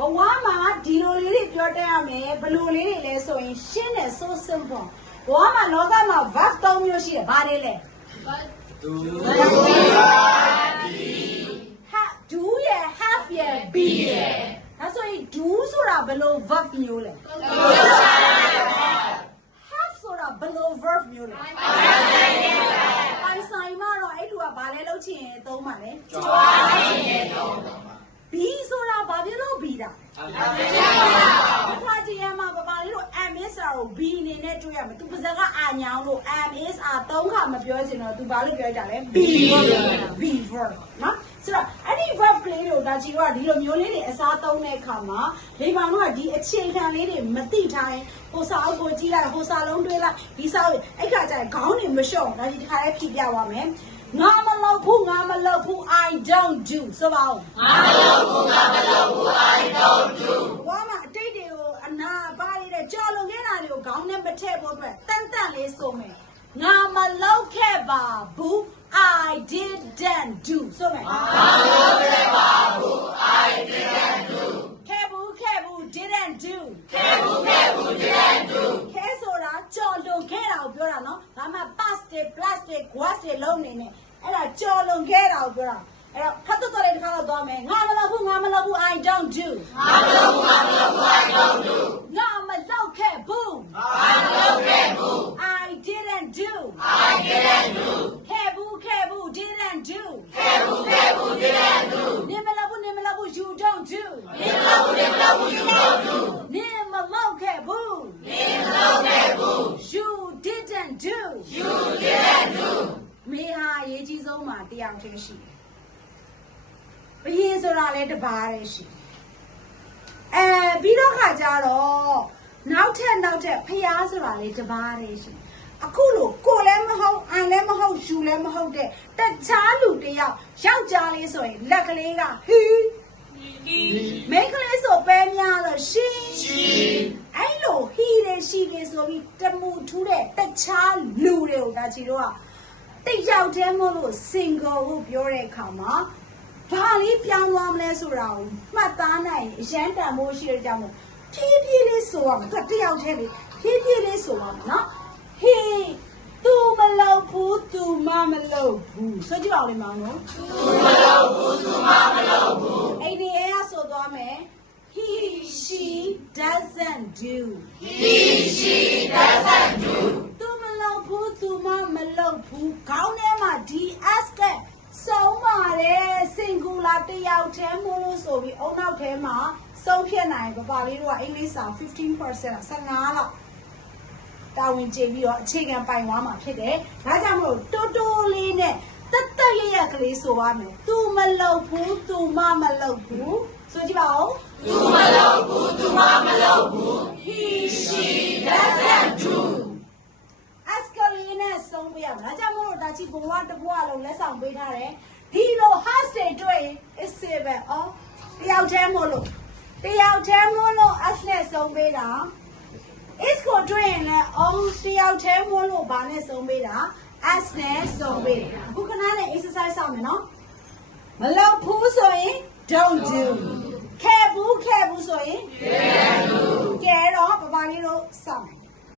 ဘဝမှာဒီလိုလေးတွေပြောတတ်ရမယ်ဘယ်လိုလေးတွေလဲဆိုရင်ရှင်းတယ် so simple ဘဝမှာလောကမှာ verb ၃မျိုးရှိတယ်ဘာတွေလဲ ha do ရယ် have ရယ် be ရယ်ဒါဆိုရင် do ဆိုတာဘယ်လို verb မျိုးလဲ have ဆိုတာဘယ်လို verb မျိုးလဲပိုင်ဆိုင်မတော့အဲ့လူကဘာလဲလုပ်ချင်ရင်သုံးပါလဲကြွားချင်ရင်သုံးပါ be ဆိုတာဘာဖြစ်လို့ be တာဘွားကြီးရမှာပပလေးတို့ am is ဆိုတာကို be အနေနဲ့တွေ့ရမယ်သူပါစကအာညောင်းလို့ am is အာသုံးခါမပြောချင်တော့သူဘာလို့ပြောကြလဲ be be verb နော်ဆိုတော့အဲ့ဒီ verb ကလေးတို့ဒါချီတို့ကဒီလိုမျိုးလေးတွေအစားသုံးတဲ့အခါမှာဒီကောင်တို့ကဒီအခြေခံလေးတွေမသိထားရင်ဟိုစာအုပ်ကိုကြည့်လိုက်ဟိုစာလုံးတွေးလိုက်ဒီစာအုပ်အဲ့ခါကျရင်ခေါင်းတွေမလျှော့ဒါကြီးဒီခါလေးဖြည့်ပြပါမယ် ငါမလုပ်ဘူးငါမလုပ်ဘူး I don't do ဆိုပါဦးဘွားမှာအတိတ်တွေကိုအနာပါရတဲ့ကြော်လွန်ခဲ့တာတွေကိုခေါင်းနဲ့မထည့်ဖို့အတွက်တန်တန်လေးဆိုမယ်ငါမလောက်ခဲ့ပါဘူး I didn't do ဆိုမယ်ငါမလောက်ခဲ့ပါဘူး I didn't do ခဲ့ဘူးခဲ့ဘူး didn't do ခဲ့ဘူးခဲ့ဘူး didn't do ခဲဆိုတာကြော်လွန်ခဲ့တာကိုပြောတာနော်ဒါမှ past တွေ plus တွေ was တွေလုံးနေနဲ့အဲ့ဒါကြော်လွန်ခဲ့တာကိုပြောတာအဲ့တော့ခတ်တော့လေးတစ်ခါတော့သွားမယ်ငါမလောက်ဘူးငါမလောက်ဘူး I don't do ငါမလောက်ခဲ့ဘူး I မလောက်ခဲ့ဘူး I didn't do I didn't do ခဲ့ဘူးခဲ့ဘူး didn't do ခဲ့ဘူးခဲ့ဘူး didn't do နေမလောက်ဘူးနေမလောက်ဘူး you don't do နေမလောက်ဘူးနေမလောက်ဘူး you don't do နေမလောက်ခဲ့ဘူးနေမလောက်ခဲ့ဘူး you didn't do you didn't do မေဟာအရေးကြီးဆုံးမှာတရားချင်းရှိတယ်ဘယင်ဆိုတာလည်းတပါးတည်းရှိတယ်အဲပြီးတော့ခါကြတော့နောက်ထပ်နောက်ထပ်ဖျားဆိုတာလေတပါးတည်းရှိတယ်အခုလို့ကိုလည်းမဟုတ်အန်လည်းမဟုတ်ယူလည်းမဟုတ်တဲ့တခြားလူတစ်ယောက်ယောက်ျားလေးဆိုရင်လက်ကလေးကဟီးမိန်းကလေးဆိုပဲများတော့ရှင်းအဲ့လိုဟီးတယ်ရှိတယ်ဆိုပြီးတမှုထူးတဲ့တခြားလူတွေ ကိုဒါချီတော့ကတိတ်ယောက်တည်းမဟုတ်လို့ single ကိုပြောတဲ့အခါမှာဘာလေးပြောင်းသွားမလဲဆိုတာကိုမှတ်သားနိုင်ရင်အရန်တန်ဖို့ရှိတဲ့ကြောင့်မို့ဖြည်းဖြည်းလေးဆိုရမယ်သူကတယောက်တည်းလေဖြည်းဖြည်းလေးဆိုရမယ်နော်ဟေး तू မလုပ်ဘူး तू မမလုပ်ဘူးဆိုကြည့်ပါဦးလေမောင်တို့အဲ့ဒီအဲအဆိုသွားမယ် he she doesn't do he she doesn't do သူ မလုပ်ဘူးသူမမလုပ်ဘူးခေါင်းထဲမှာဒီ s ကဆုံးပါတယ် singular တစ်ယောက်တည်းမို့လို့ဆိုပြီးအုံနောက်ထဲမှာဆုံးဖြတ်နိုင်ပပလေးတို့ကအင်္ဂလိပ်စာ15% 15လောက်တာဝန်ကျေပြီးတော့အခြေခံပိုင်သွားမှာဖြစ်တယ်။ဒါကြောင့်မလို့တိုးတိုးလေးနဲ့တက်တက်ရရကလေးဆိုပါမယ်။ तू မလုပ်ဘူး तू မမလုပ်ဘူးဆိုကြည့်ပါဦး तू မလုပ်ဘူး तू မမလုပ်ဘူး he she doesn't ကြောင့်မို့လို့ဒါချီဘဝတစ်ဘဝလုံးလက်ဆောင်ပေးထားတယ်ဒီလို has တွေတွေ့ရင် is seven အော်တယောက်တည်းမို့လို့တယောက်တည်းမို့လို့ as နဲ့ဆုံးပေးတာ is ကိုတွေ့ရင်လည်းအော်တယောက်တည်းမို့လို့ဘာနဲ့ဆုံးပေးတာ as နဲ့ဆုံးပေးတာခုခဏနဲ့ exercise ဆောင်မယ်နော်မလုပ်ဘူးဆိုရင် don't do ခဲဘူးခဲဘူးဆိုရင် can do ကဲတော့ပပလေးတို့စောင့်မယ်